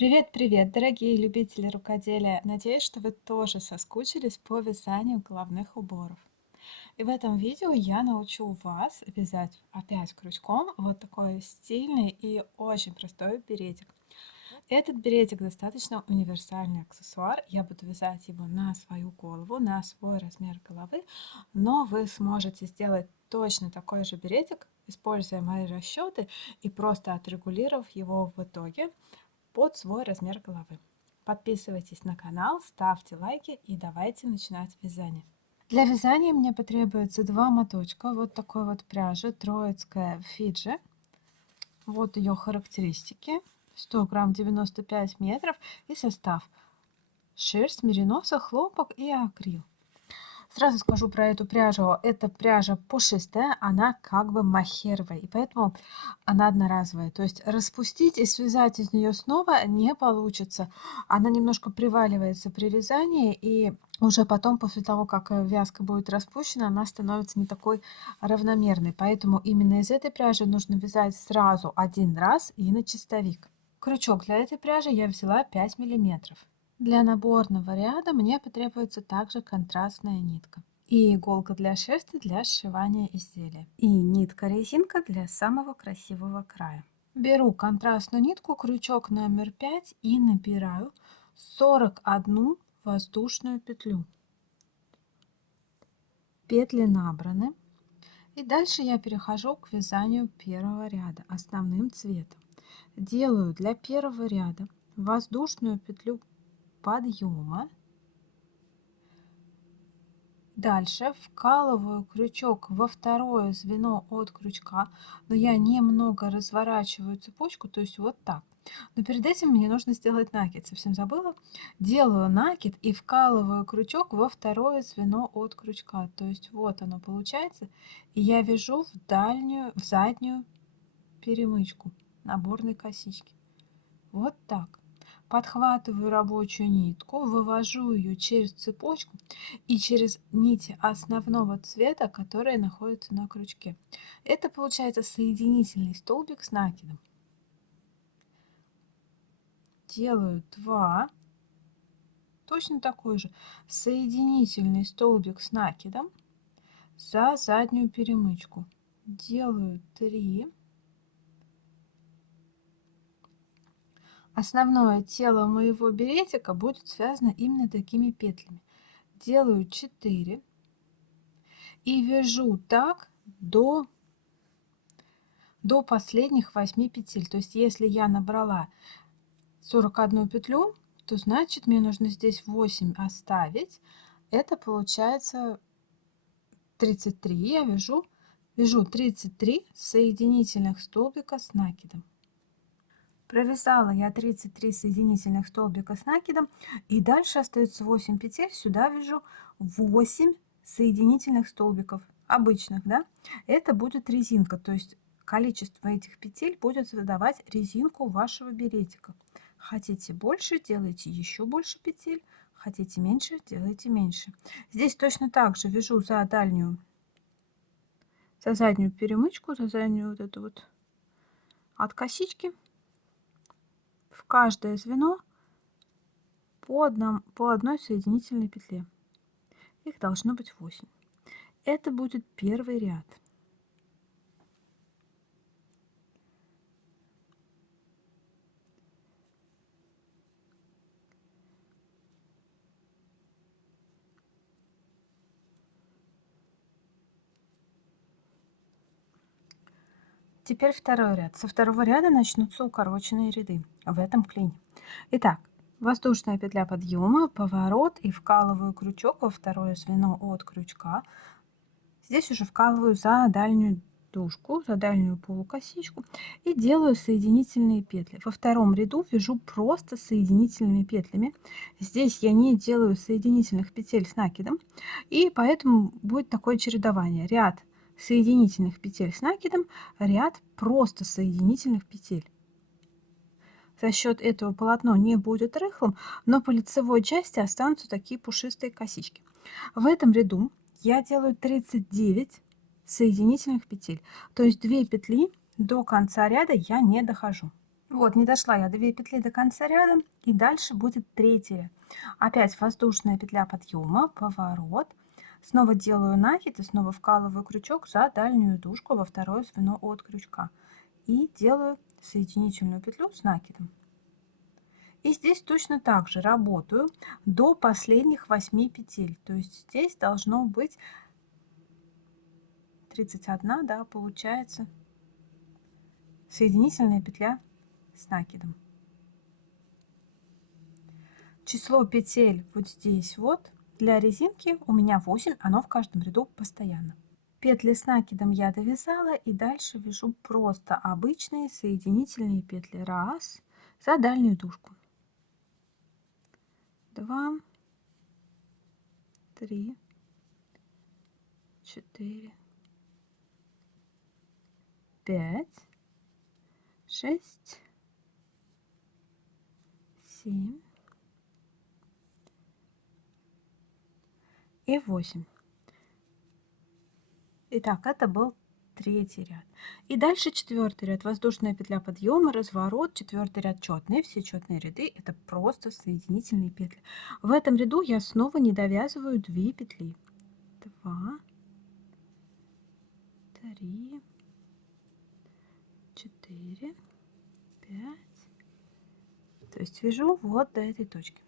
Привет-привет, дорогие любители рукоделия! Надеюсь, что вы тоже соскучились по вязанию головных уборов. И в этом видео я научу вас вязать опять крючком вот такой стильный и очень простой беретик. Этот беретик достаточно универсальный аксессуар. Я буду вязать его на свою голову, на свой размер головы, но вы сможете сделать точно такой же беретик, используя мои расчеты и просто отрегулировав его в итоге под свой размер головы. Подписывайтесь на канал, ставьте лайки и давайте начинать вязание. Для вязания мне потребуется два моточка вот такой вот пряжи троицкая Фиджи. Вот ее характеристики: 100 грамм, 95 метров, и состав: шерсть, мериноса, хлопок и акрил. Сразу скажу про эту пряжу: эта пряжа пушистая, она как бы махеровая, и поэтому она одноразовая. То есть распустить и связать из нее снова не получится. Она немножко приваливается при вязании, и уже потом, после того, как вязка будет распущена, она становится не такой равномерной. Поэтому именно из этой пряжи нужно вязать сразу один раз и на чистовик. Крючок для этой пряжи я взяла 5 миллиметров. Для наборного ряда мне потребуется также контрастная нитка и иголка для шерсти для сшивания изделия, и нитка-резинка для самого красивого края. Беру контрастную нитку, крючок номер 5, и набираю 41 воздушную петлю. Петли набраны, и дальше я перехожу к вязанию первого ряда основным цветом. Делаю для первого ряда воздушную петлю подъема. Дальше вкалываю крючок во второе звено от крючка, но я немного разворачиваю цепочку, то есть вот так. Но перед этим мне нужно сделать накид, совсем забыла. Делаю накид и вкалываю крючок во второе звено от крючка, то есть вот оно получается, и я вяжу в заднюю перемычку наборной косички. Вот так. Подхватываю рабочую нитку, вывожу ее через цепочку и через нити основного цвета, которые находятся на крючке. Это получается соединительный столбик с накидом. Делаю 2, точно такой же соединительный столбик с накидом за заднюю перемычку. Делаю 3. Основное тело моего беретика будет связано именно такими петлями. Делаю 4 и вяжу так до последних 8 петель. То есть если я набрала 41 петлю, то значит мне нужно здесь 8 оставить. Это получается 33. Я вяжу 33 соединительных столбика с накидом. Провязала я 33 соединительных столбика с накидом, и дальше остается 8 петель. Сюда вяжу 8 соединительных столбиков обычных, да. Это будет резинка, то есть количество этих петель будет задавать резинку вашего беретика. Хотите больше, делайте еще больше петель, хотите меньше, делайте меньше. Здесь точно так же вяжу за заднюю перемычку, за заднюю вот эту вот от косички. В каждое звено по одной соединительной петле. Их должно быть 8. Это будет первый ряд. Теперь второй ряд. Со второго ряда начнутся укороченные ряды в этом клине. Итак, воздушная петля подъема, поворот, и вкалываю крючок во второе звено от крючка. Здесь уже вкалываю за дальнюю дужку, за дальнюю полукосичку, и делаю соединительные петли. Во втором ряду вяжу просто соединительными петлями. Здесь я не делаю соединительных петель с накидом, и поэтому будет такое чередование: ряд соединительных петель с накидом, ряд просто соединительных петель. За счет этого полотно не будет рыхлым, но по лицевой части останутся такие пушистые косички. В этом ряду я делаю 39 соединительных петель, то есть 2 петли до конца ряда я не дохожу. Вот, не дошла я 2 петли до конца ряда, и дальше будет третий ряд. Опять воздушная петля подъема, поворот. Снова делаю накид и снова вкалываю крючок за дальнюю дужку во второе звено от крючка. И делаю соединительную петлю с накидом. И здесь точно так же работаю до последних 8 петель. То есть здесь должно быть 31, да, получается, соединительная петля с накидом. Число петель вот здесь вот для резинки у меня 8, оно в каждом ряду постоянно. Петли с накидом я довязала, и дальше вяжу просто обычные соединительные петли. Раз, за дальнюю дужку. 2, 3, 4, 5, 6, 7 и 8. Итак, это был третий ряд. И дальше четвертый ряд. Воздушная петля подъема, разворот, четвертый ряд четные. Все четные ряды это просто соединительные петли. В этом ряду я снова не довязываю 2 петли. 2, 3, 4, 5. То есть вяжу вот до этой точки.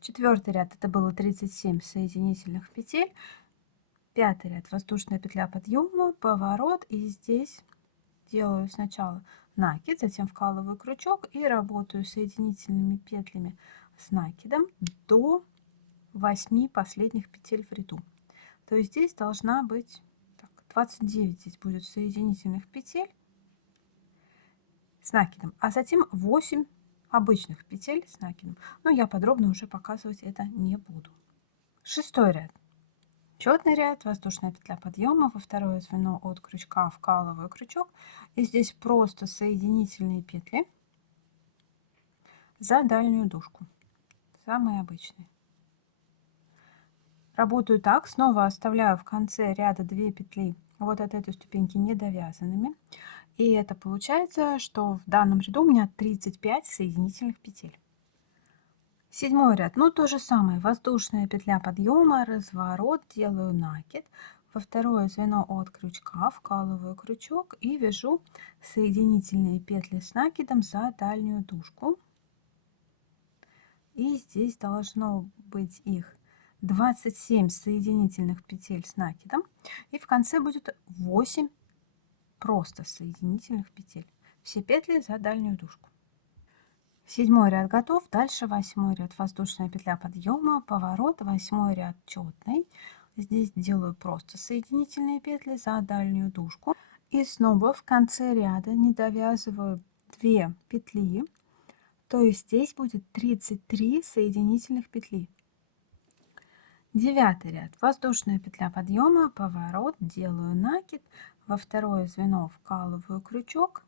Четвертый ряд это было 37 соединительных петель. Пятый ряд воздушная петля подъема, поворот, и здесь делаю сначала накид, затем вкалываю крючок и работаю соединительными петлями с накидом до 8 последних петель в ряду. То есть здесь должна быть 29, здесь будет соединительных петель с накидом, а затем 8 обычных петель с накидом. Но я подробно уже показывать это не буду. Шестой ряд. Четный ряд, воздушная петля подъема, во второе звено от крючка вкалываю крючок, и здесь просто соединительные петли за дальнюю дужку, самые обычные. Работаю так, снова оставляю в конце ряда 2 петли вот от этой ступеньки недовязанными, и это получается, что в данном ряду у меня 35 соединительных петель. Седьмой ряд, ну то же самое, воздушная петля подъема, разворот, делаю накид, во второе звено от крючка вкалываю крючок и вяжу соединительные петли с накидом за дальнюю дужку. И здесь должно быть их 27 соединительных петель с накидом, и в конце будет 8 просто соединительных петель. Все петли за дальнюю дужку. Седьмой ряд готов, дальше восьмой ряд, воздушная петля подъема, поворот, восьмой ряд четный. Здесь делаю просто соединительные петли за дальнюю дужку. И снова в конце ряда не довязываю 2 петли, то есть здесь будет 33 соединительных петли. Девятый ряд, воздушная петля подъема, поворот, делаю накид, во второе звено вкалываю крючок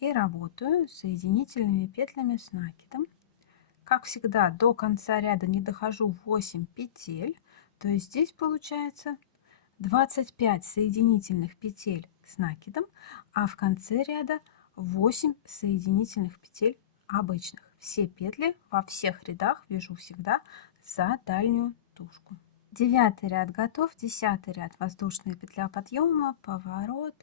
и работаю соединительными петлями с накидом. Как всегда, до конца ряда не дохожу 8 петель, то есть здесь получается 25 соединительных петель с накидом, а в конце ряда 8 соединительных петель обычных. Все петли во всех рядах вяжу всегда за дальнюю дужку. Девятый ряд готов, десятый ряд воздушная петля подъема, поворот,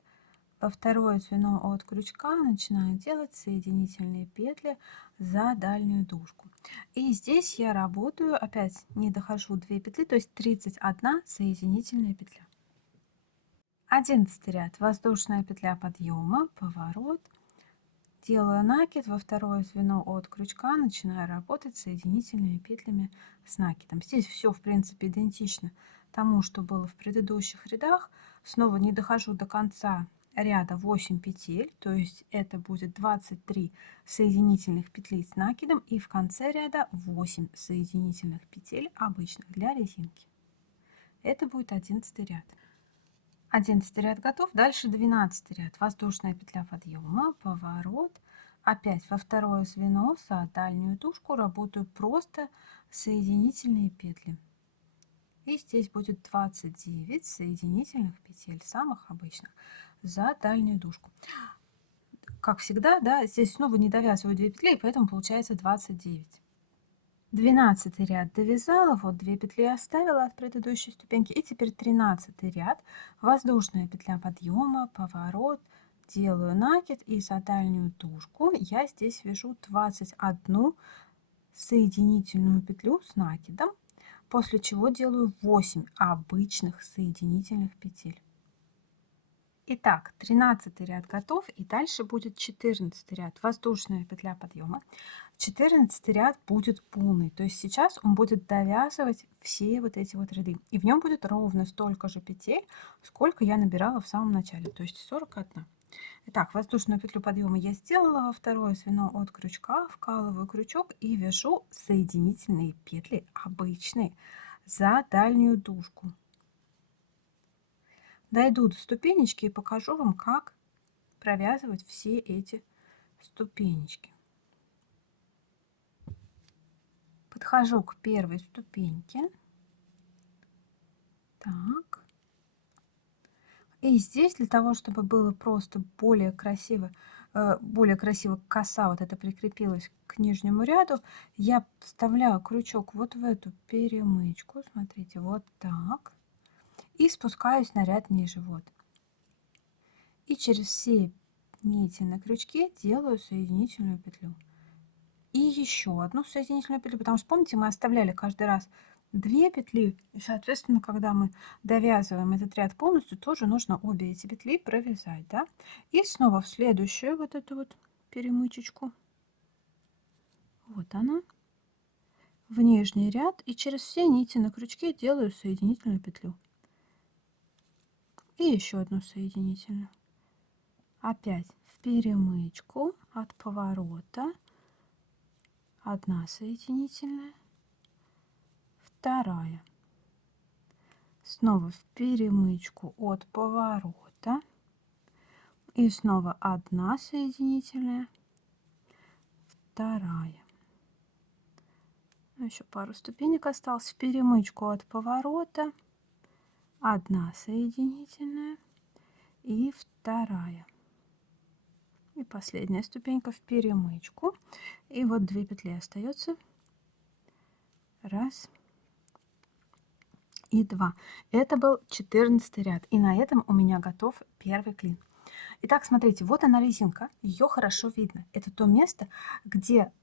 во второе звено от крючка начинаю делать соединительные петли за дальнюю дужку. И здесь я работаю, опять не дохожу 2 петли, то есть 31 соединительная петля. Одиннадцатый ряд, воздушная петля подъема, поворот, делаю накид, во второе звено от крючка начинаю работать соединительными петлями с накидом. Здесь все в принципе идентично тому, что было в предыдущих рядах. Снова не дохожу до конца ряда 8 петель, то есть это будет 23 соединительных петли с накидом, и в конце ряда 8 соединительных петель обычных для резинки. Это будет 11 ряд. 11 ряд готов, дальше 12 ряд, воздушная петля подъема, поворот, опять во второе звено за дальнюю дужку работаю просто соединительные петли. И здесь будет 29 соединительных петель, самых обычных, за дальнюю дужку. как всегда, да, здесь снова не довязываю 2 петли, поэтому получается 29. 12 ряд довязала, вот 2 петли оставила от предыдущей ступеньки, и теперь 13 ряд, воздушная петля подъема, поворот, делаю накид, и за дальнюю дужку я здесь вяжу 21 соединительную петлю с накидом, после чего делаю 8 обычных соединительных петель. Итак, 13 ряд готов, и дальше будет 14 ряд, воздушная петля подъема. 14 ряд будет полный, то есть сейчас он будет довязывать все вот эти вот ряды, и в нем будет ровно столько же петель, сколько я набирала в самом начале, то есть 41. Итак, воздушную петлю подъема я сделала, во второе звено от крючка вкалываю крючок и вяжу соединительные петли обычные за дальнюю дужку. Дойду до ступенечки и покажу вам, как провязывать все эти ступенечки. Подхожу к первой ступеньке. Так. И здесь для того, чтобы было просто более красиво коса вот это прикрепилась к нижнему ряду, я вставляю крючок вот в эту перемычку, смотрите, вот так, и спускаюсь на ряд ниже, вот. И через все нити на крючке делаю соединительную петлю. И еще одну соединительную петлю, потому что, помните, мы оставляли каждый раз 2 петли, и, соответственно, когда мы довязываем этот ряд полностью, тоже нужно обе эти петли провязать, да? И снова в следующую вот эту вот перемычечку, вот она, в нижний ряд, и через все нити на крючке делаю соединительную петлю. И еще одну соединительную. Опять в перемычку от поворота, одна соединительная, вторая. Снова в перемычку от поворота, и снова одна соединительная, вторая. Еще пару ступенек осталось. В перемычку от поворота, одна соединительная и вторая. И последняя ступенька в перемычку, и вот 2 петли остается, раз и 2. Это был 14 ряд, и на этом у меня готов первый клин. Итак, смотрите, вот она резинка, ее хорошо видно. Это то место, где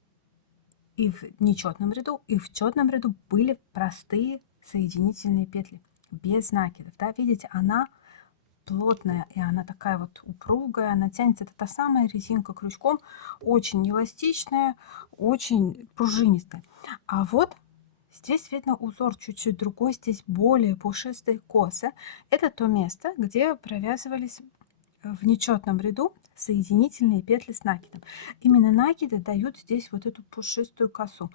и в нечетном ряду, и в четном ряду были простые соединительные петли, без накидов. Да? Видите, она плотная, и она такая вот упругая, она тянется. Это та самая резинка крючком, очень эластичная, очень пружинистая. А вот здесь видно узор чуть-чуть другой, здесь более пушистые косы. Это то место, где провязывались в нечетном ряду соединительные петли с накидом. Именно накиды дают здесь вот эту пушистую косу.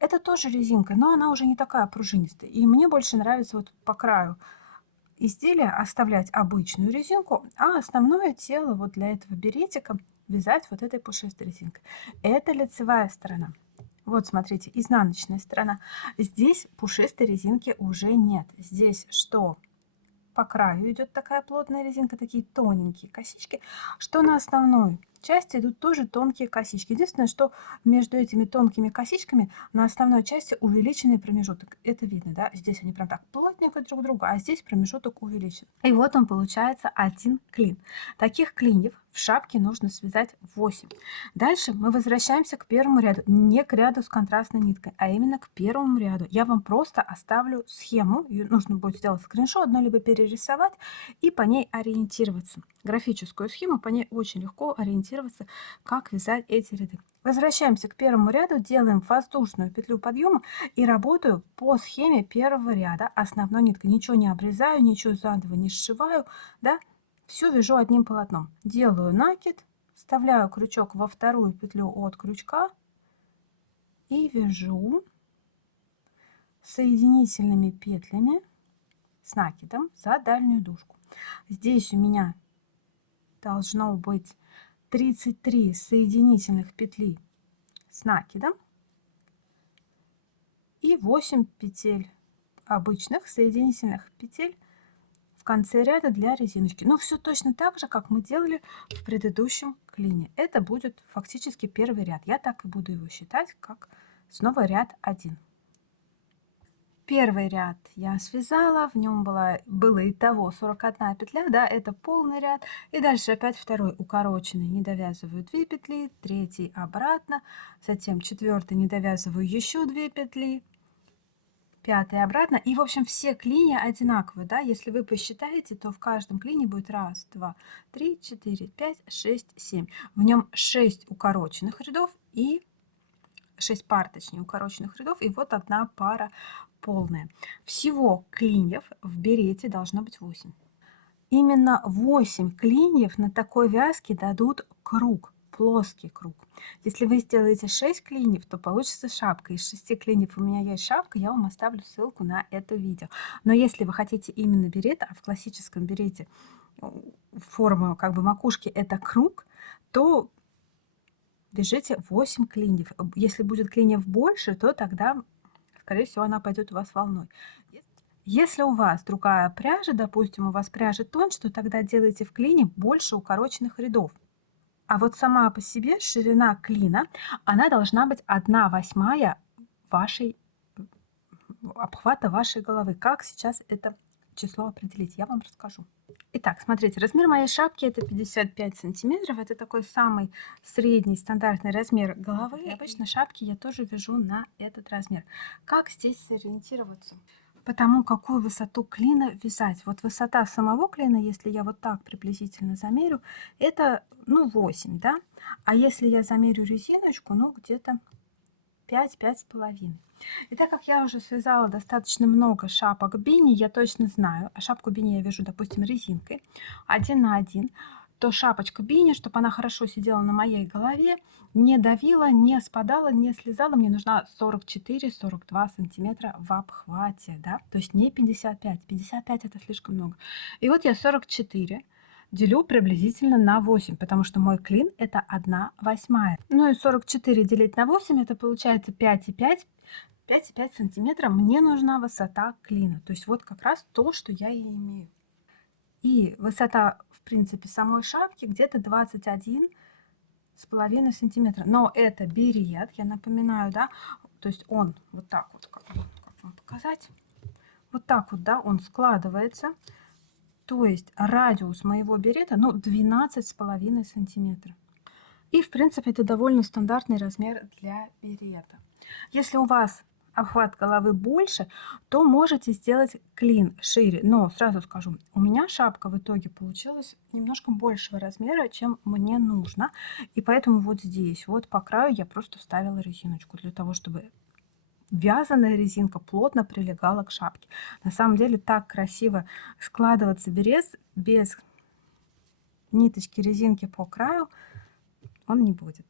Это тоже резинка, но она уже не такая пружинистая. И мне больше нравится вот по краю изделия оставлять обычную резинку, а основное тело вот для этого беретика вязать вот этой пушистой резинкой. Это лицевая сторона. Вот смотрите, изнаночная сторона. Здесь пушистой резинки уже нет. Здесь что по краю идет такая плотная резинка, такие тоненькие косички, что на основной части идут тоже тонкие косички. Единственное, что между этими тонкими косичками на основной части увеличенный промежуток. Это видно, да? Здесь они прям так плотненько друг к другу, а здесь промежуток увеличен. И вот он получается один клин. Таких клиньев в шапке нужно связать 8. Дальше мы возвращаемся к первому ряду, не к ряду с контрастной ниткой, а именно к первому ряду. Я вам просто оставлю схему, ее нужно будет сделать скриншот, но либо перерисовать и по ней ориентироваться. Графическую схему, по ней очень легко ориентироваться, как вязать эти ряды. Возвращаемся к первому ряду, делаем воздушную петлю подъема и работаю по схеме первого ряда основной ниткой. Ничего не обрезаю, ничего заново не сшиваю, да? Все вяжу одним полотном. Делаю накид, вставляю крючок во вторую петлю от крючка и вяжу соединительными петлями с накидом за дальнюю дужку. Здесь у меня должно быть 33 соединительных петли с накидом и 8 петель обычных соединительных петель конце ряда для резиночки. Ну, все точно так же, как мы делали в предыдущем клине. Это будет фактически первый ряд. Я так и буду его считать, как снова ряд 1. Первый ряд я связала, в нем было итого 41 петля, да, это полный ряд. И дальше опять второй укороченный, не довязываю 2 петли, третий обратно, затем четвертый не довязываю еще 2 петли, пятый обратно. И, в общем, все клини одинаковые, да, если вы посчитаете, то в каждом клине будет 1, 2, 3, 4, 5, 6, 7. В нем 6 укороченных рядов и 6 пар, точнее, укороченных рядов, и вот одна пара полная. Всего клиньев в берете должно быть 8. Именно 8 клиньев на такой вязке дадут круг, плоский круг. Если вы сделаете 6 клиньев, то получится шапка. Из 6 клиньев у меня есть шапка, я вам оставлю ссылку на это видео. Но если вы хотите именно берет, а в классическом берете форма как бы макушки это круг, то вяжите 8 клиньев. Если будет клиньев больше, то тогда, скорее всего, она пойдет у вас волной. Если у вас другая пряжа, допустим, у вас пряжа тоньше, то тогда делайте в клине больше укороченных рядов. А вот сама по себе ширина клина, она должна быть 1/8 вашей обхвата вашей головы. Как сейчас это число определить, я вам расскажу. Итак, смотрите, размер моей шапки это 55 сантиметров. Это такой самый средний стандартный размер головы. И обычно шапки я тоже вяжу на этот размер. Как здесь сориентироваться? Потому какую высоту клина вязать. Вот высота самого клина, если я вот так приблизительно замерю, это, ну, 8, да? А если я замерю резиночку, ну, где-то 5-5,5. И так как я уже связала достаточно много шапок бини, я точно знаю, а шапку бини я вяжу, допустим, резинкой 1 на 1, то шапочка бини, чтобы она хорошо сидела на моей голове, не давила, не спадала, не слезала, мне нужна 44-42 сантиметра в обхвате, да, то есть не 55, 55 это слишком много. И вот я 44 делю приблизительно на 8, потому что мой клин это 1/8. Ну и 44 делить на 8, это получается 5,5. 5,5 сантиметра мне нужна высота клина. То есть вот как раз то, что я и имею. И высота, в принципе, самой шапки где-то 21,5 сантиметра. Но это берет, я напоминаю, да, то есть он вот так вот, как вам показать, вот так вот, да, он складывается. То есть радиус моего берета, ну, 12,5 сантиметра. И, в принципе, это довольно стандартный размер для берета. Если у вас обхват головы больше, то можете сделать клин шире. Но сразу скажу, у меня шапка в итоге получилась немножко большего размера, чем мне нужно. И поэтому вот здесь, вот по краю я просто вставила резиночку, для того, чтобы вязаная резинка плотно прилегала к шапке. На самом деле так красиво складываться берет без ниточки резинки по краю он не будет.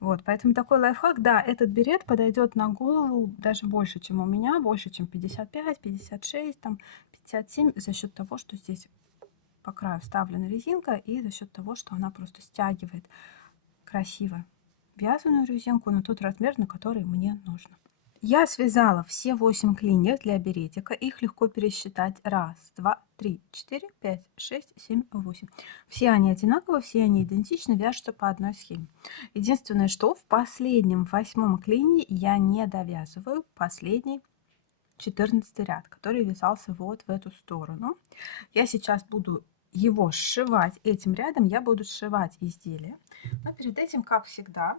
Вот, поэтому такой лайфхак, да, этот берет подойдет на голову даже больше, чем у меня, больше, чем 55, 56, там 57, за счет того, что здесь по краю вставлена резинка, и за счет того, что она просто стягивает красиво вязаную резинку на тот размер, на который мне нужно. Я связала все 8 клиньев для беретика. Их легко пересчитать. 1, 2, 3, 4, 5, 6, 7, 8. Все они одинаковые, все они идентичны, вяжутся по одной схеме. Единственное, что в последнем 8 клине я не довязываю последний 14 ряд, который вязался вот в эту сторону. Я сейчас буду его сшивать. Этим рядом я буду сшивать изделие. Но перед этим, как всегда,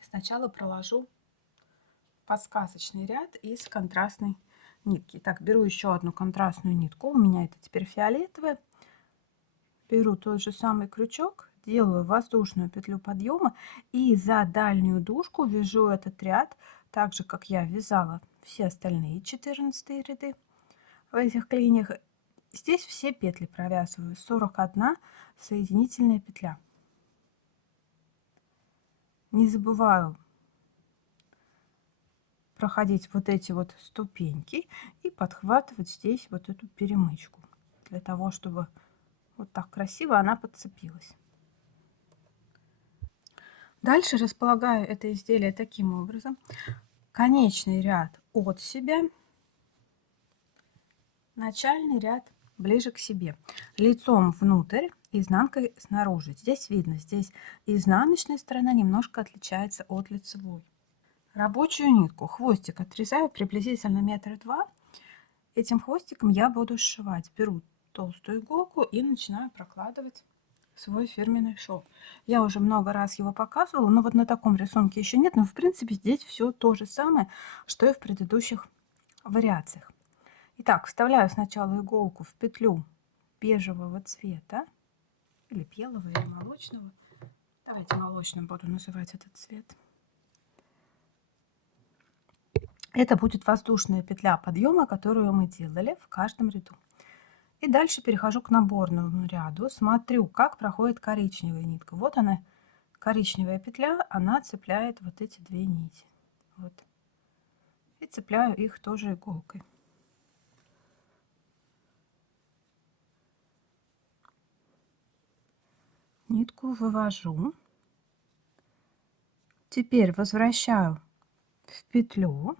сначала проложу подсказочный ряд из контрастной нитки. Так, беру еще одну контрастную нитку. У меня это теперь фиолетовая. Беру тот же самый крючок, делаю воздушную петлю подъема и за дальнюю дужку вяжу этот ряд, так же, как я вязала все остальные 14 ряды в этих клиньях. Здесь все петли провязываю. 41 соединительная петля. Не забываю проходить вот эти вот ступеньки и подхватывать здесь вот эту перемычку, для того, чтобы вот так красиво она подцепилась. Дальше располагаю это изделие таким образом. Конечный ряд от себя, начальный ряд ближе к себе. Лицом внутрь, изнанкой снаружи. Здесь видно, здесь изнаночная сторона немножко отличается от лицевой. Рабочую нитку, хвостик отрезаю приблизительно 1,2 м. Этим хвостиком я буду сшивать. Беру толстую иголку и начинаю прокладывать свой фирменный шов. Я уже много раз его показывала, но вот на таком рисунке еще нет. Но в принципе здесь все то же самое, что и в предыдущих вариациях. Итак, вставляю сначала иголку в петлю бежевого цвета, или белого, или молочного. Давайте молочным буду называть этот цвет. Это будет воздушная петля подъема, которую мы делали в каждом ряду. И дальше перехожу к наборному ряду, смотрю, как проходит коричневая нитка. Вот она, коричневая петля, она цепляет вот эти две нити. Вот. И цепляю их тоже иголкой. Нитку вывожу. Теперь возвращаю в петлю.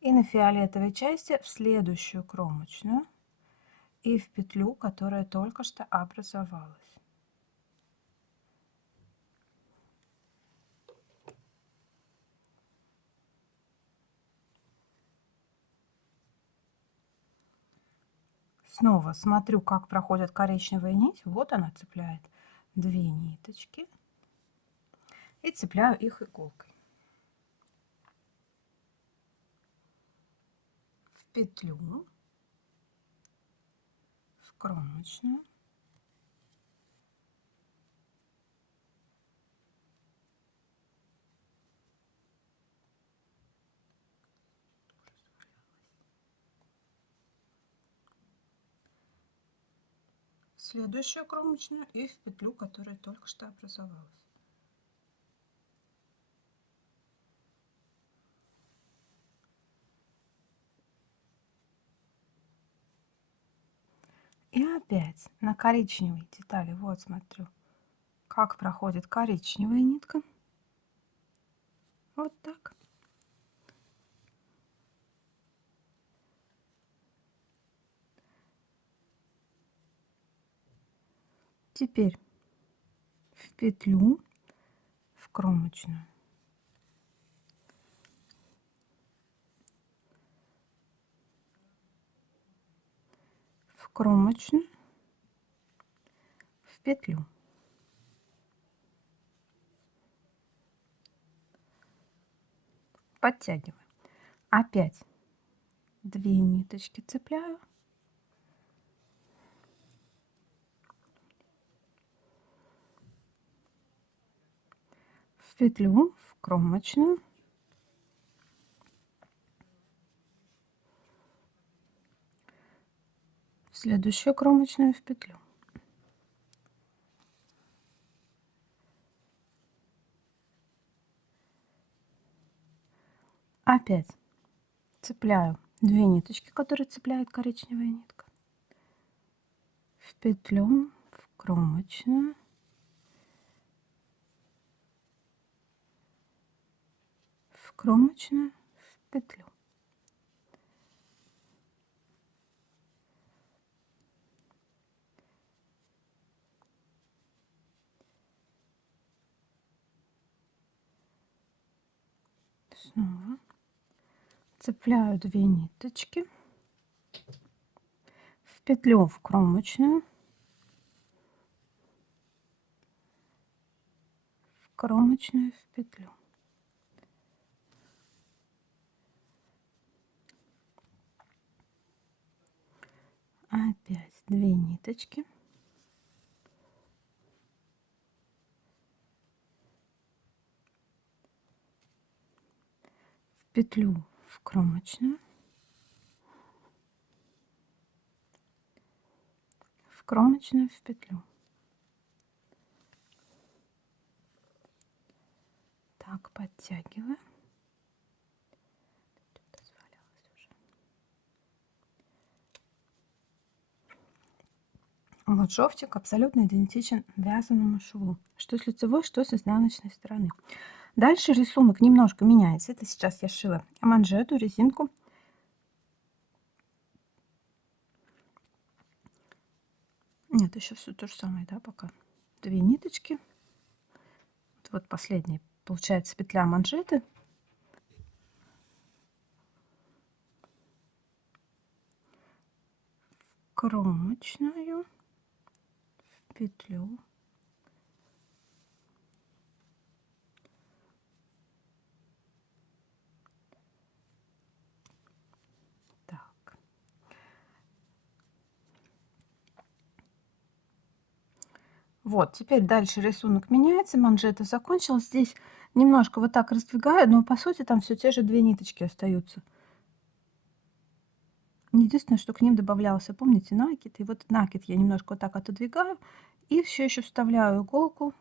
И на фиолетовой части в следующую кромочную и в петлю, которая только что образовалась. Снова смотрю, как проходит коричневая нить. Вот она цепляет две ниточки. И цепляю их иголкой. В петлю, в кромочную. В следующую кромочную и в петлю, которая только что образовалась. И опять на коричневой детали, вот смотрю, как проходит коричневая нитка. Вот так. Теперь в петлю, в кромочную. В кромочную, в петлю. Подтягиваю. Опять две ниточки цепляю. В петлю, в кромочную. В следующую кромочную, в петлю. Опять цепляю две ниточки, которые цепляет коричневая нитка. В петлю, в кромочную. В кромочную, в петлю. Снова цепляю две ниточки. В петлю, в кромочную. В кромочную, в петлю. Опять две ниточки. В петлю, в кромочную. В кромочную, в петлю. Так, подтягиваю. Вот шовчик абсолютно идентичен вязаному шву. Что с лицевой, что с изнаночной стороны. Дальше рисунок немножко меняется. Это сейчас я шила манжету, резинку. Нет, еще все то же самое, да, пока. 2 ниточки. Вот последняя, получается, петля манжеты. Кромочную в петлю. Так. Вот, теперь дальше рисунок меняется, манжета закончилась. Здесь немножко вот так раздвигаю, но по сути там все те же 2 ниточки остаются. Единственное, что к ним добавлялся, помните, накид. И вот накид я немножко вот так отодвигаю и все еще вставляю иголку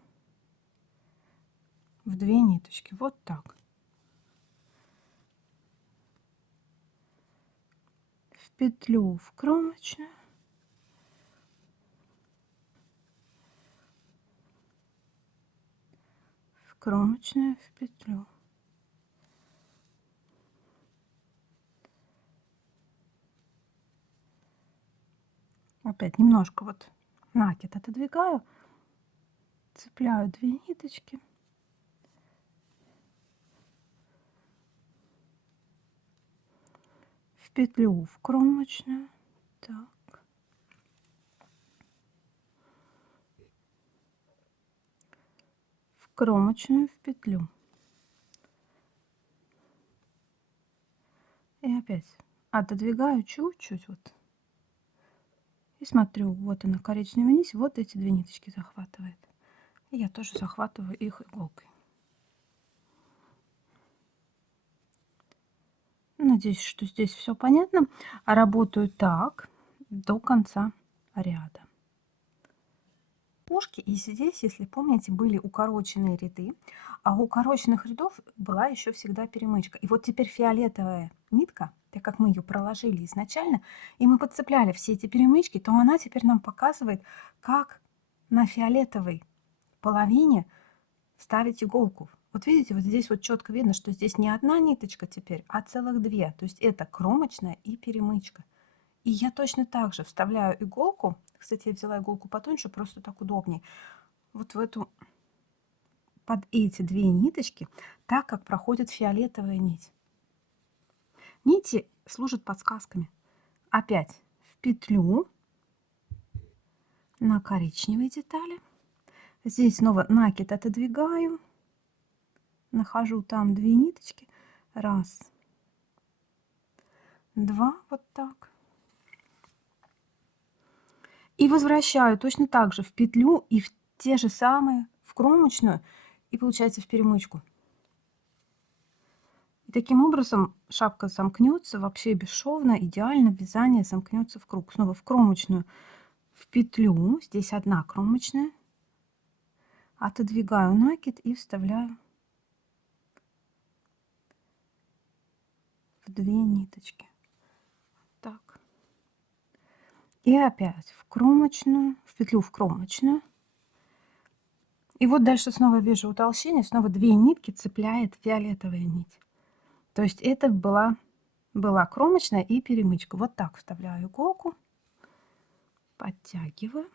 в 2 ниточки. Вот так. В петлю в кромочную. В кромочную в петлю. Опять немножко вот накид отодвигаю, цепляю 2 ниточки. В петлю в кромочную. Так. В кромочную в петлю. И опять отодвигаю чуть-чуть вот. И смотрю, вот она коричневая нить, вот эти 2 ниточки захватывает. И я тоже захватываю их иголкой. Надеюсь, что здесь все понятно. А работаю так до конца ряда. Пушки, и здесь, если помните, были укороченные ряды, а у укороченных рядов была еще всегда перемычка. И вот теперь фиолетовая нитка, так как мы ее проложили изначально, и мы подцепляли все эти перемычки, то она теперь нам показывает, как на фиолетовой половине вставить иголку. Вот видите, вот здесь вот четко видно, что здесь не одна ниточка теперь, а целых 2. То есть это кромочная и перемычка. И я точно так же вставляю иголку. Кстати, я взяла иголку потоньше, просто так удобнее. Вот в эту, под эти 2 ниточки, так как проходит фиолетовая нить. Нити служат подсказками. Опять в петлю на коричневой детали. Здесь снова накид отодвигаю. Нахожу там 2 ниточки. Раз, два, вот так. И возвращаю точно так же в петлю и в те же самые, в кромочную, и получается в перемычку. И таким образом шапка замкнется вообще бесшовно, идеально, вязание замкнется в круг. Снова в кромочную, в петлю, здесь одна кромочная, отодвигаю накид и вставляю в 2 ниточки. Так. И опять в кромочную, в петлю в кромочную. И вот дальше снова вижу утолщение, снова 2 нитки цепляет фиолетовая нить. То есть это была кромочная и перемычка. Вот так вставляю иголку, подтягиваю.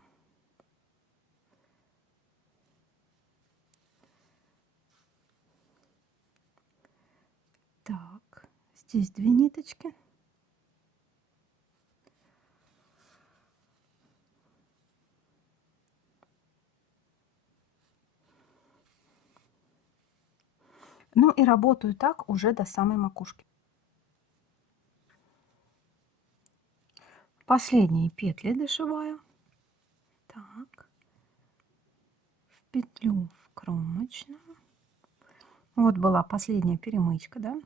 Так, здесь 2 ниточки. Ну и работаю так уже до самой макушки. Последние петли дошиваю. Так, в петлю в кромочную. Вот была последняя перемычка, да?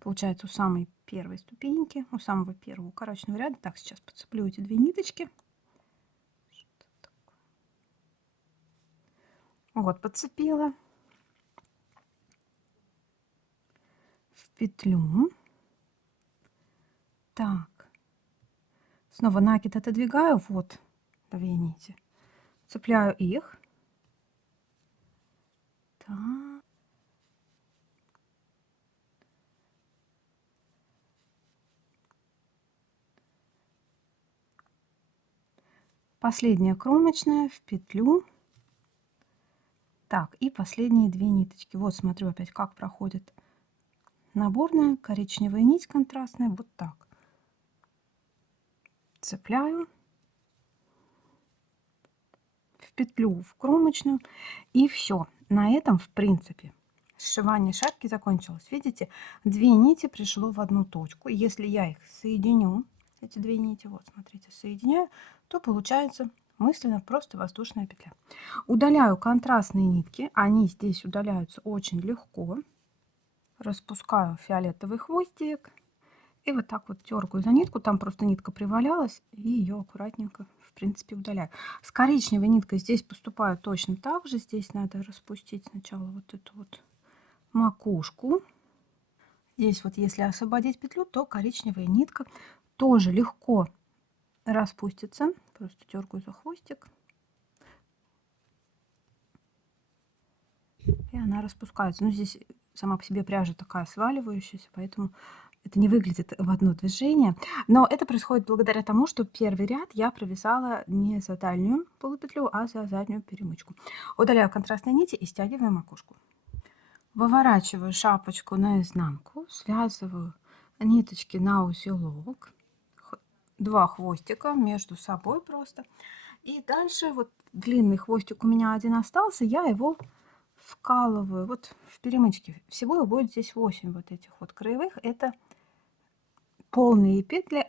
Получается, у самой первой ступеньки, у самого первого укороченного ряда. Так, сейчас подцеплю эти 2 ниточки. Вот, подцепила. В петлю. Так, Снова накид отодвигаю, вот 2 нити. Цепляю их. Так. Последняя кромочная в петлю. Так, и последние 2 ниточки. Вот смотрю опять, как проходит наборная коричневая нить контрастная. Вот так. Цепляю в петлю, в кромочную. И все. На этом, в принципе, сшивание шапки закончилось. Видите, 2 нити пришло в одну точку. Если я их соединю, эти 2 нити, вот смотрите, соединяю, то получается мысленно просто воздушная петля. Удаляю контрастные нитки. Они здесь удаляются очень легко. Распускаю фиолетовый хвостик. И вот так вот дергаю за нитку. Там просто нитка привалялась. И ее аккуратненько, в принципе, удаляю. С коричневой ниткой здесь поступаю точно так же. Здесь надо распустить сначала вот эту вот макушку. Здесь вот если освободить петлю, то коричневая нитка тоже легко распустится. Просто дергаю за хвостик. И она распускается. Ну, здесь сама по себе пряжа такая сваливающаяся, поэтому это не выглядит в одно движение. Но это происходит благодаря тому, что первый ряд я провязала не за дальнюю полупетлю, а за заднюю перемычку. Удаляю контрастные нити и стягиваю макушку. Выворачиваю шапочку наизнанку, связываю ниточки на узелок, 2 хвостика между собой просто. И дальше вот длинный хвостик у меня один остался, я его вкалываю вот в перемычке. Всего будет здесь 8 вот этих вот краевых. Это полные петли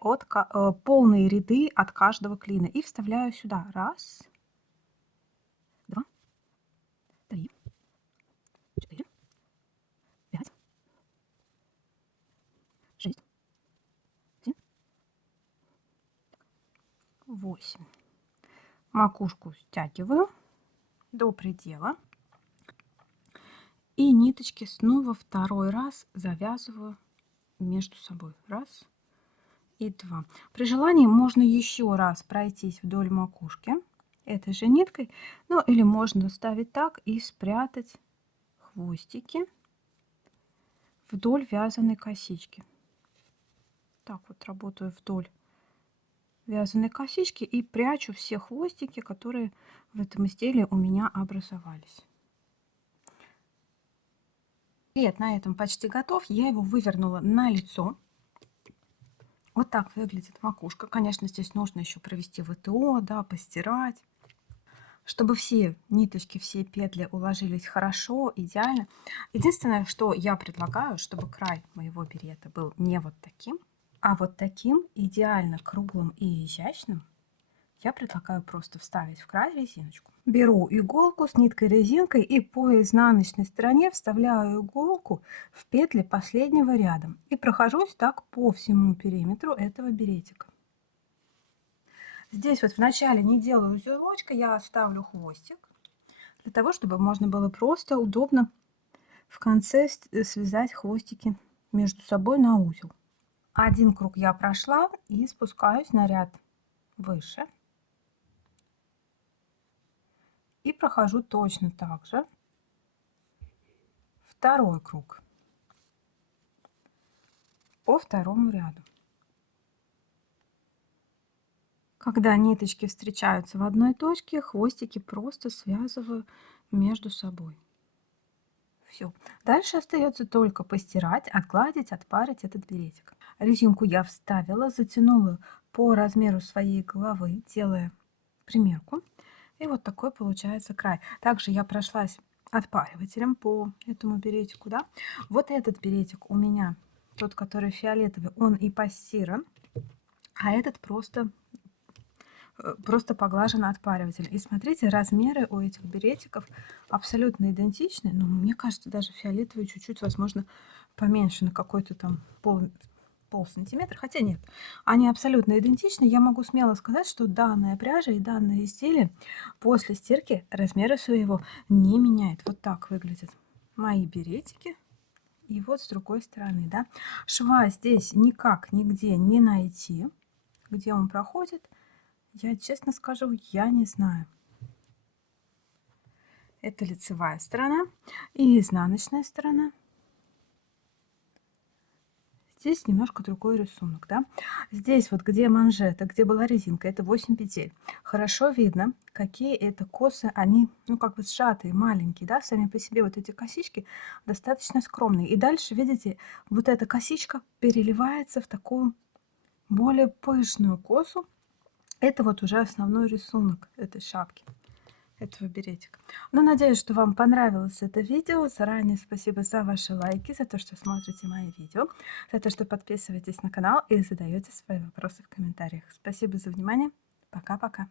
полные ряды от каждого клина. И вставляю сюда. 1, 2, 3, 4, 5, 6, 7, 8. Макушку стягиваю до предела. И ниточки снова второй раз завязываю между собой. 1 и 2. При желании можно еще раз пройтись вдоль макушки этой же ниткой. Ну или можно ставить так и спрятать хвостики вдоль вязаной косички. Так вот работаю вдоль вязаной косички и прячу все хвостики, которые в этом изделии у меня образовались. Плед на этом почти готов. Я его вывернула на лицо. Вот так выглядит макушка. Конечно, здесь нужно еще провести ВТО, да, постирать, чтобы все ниточки, все петли уложились хорошо, идеально. Единственное, что я предлагаю, чтобы край моего берета был не вот таким, а вот таким идеально круглым и изящным, я предлагаю просто вставить в край резиночку. Беру иголку с ниткой-резинкой и по изнаночной стороне вставляю иголку в петли последнего ряда. И прохожусь так по всему периметру этого беретика. Здесь вот вначале не делаю узелочка, я оставлю хвостик, для того, чтобы можно было просто удобно в конце связать хвостики между собой на узел. Один круг я прошла и спускаюсь на ряд выше. И прохожу точно так же второй круг по второму ряду. Когда ниточки встречаются в одной точке, хвостики просто связываю между собой. Все. Дальше остается только постирать, отгладить, отпарить этот беретик. Резинку я вставила, затянула по размеру своей головы, делая примерку. И вот такой получается край. Также я прошлась отпаривателем по этому беретику. Да? Вот этот беретик у меня, тот, который фиолетовый, он эпостиран, а этот просто поглажен отпаривателем. И смотрите, размеры у этих беретиков абсолютно идентичны. Но мне кажется, даже фиолетовый чуть-чуть, возможно, поменьше на какой-то там полсантиметра. Хотя нет, они абсолютно идентичны. Я могу смело сказать, что данная пряжа и данное изделие после стирки размера своего не меняет. Вот так выглядят мои беретики. И вот с другой стороны, да, шва здесь никак нигде не найти. где он проходит, я честно скажу, я не знаю. Это лицевая сторона и изнаночная сторона. Здесь немножко другой рисунок, да. Здесь вот, где манжета, где была резинка, это 8 петель. Хорошо видно, какие это косы, они, ну, как бы сжатые, маленькие, да, сами по себе вот эти косички достаточно скромные. И дальше, видите, вот эта косичка переливается в такую более пышную косу. Это вот уже основной рисунок этой шапки, этого беретика. Ну, надеюсь, что вам понравилось это видео. Заранее спасибо за ваши лайки, за то, что смотрите мои видео, за то, что подписываетесь на канал и задаете свои вопросы в комментариях. Спасибо за внимание. Пока-пока.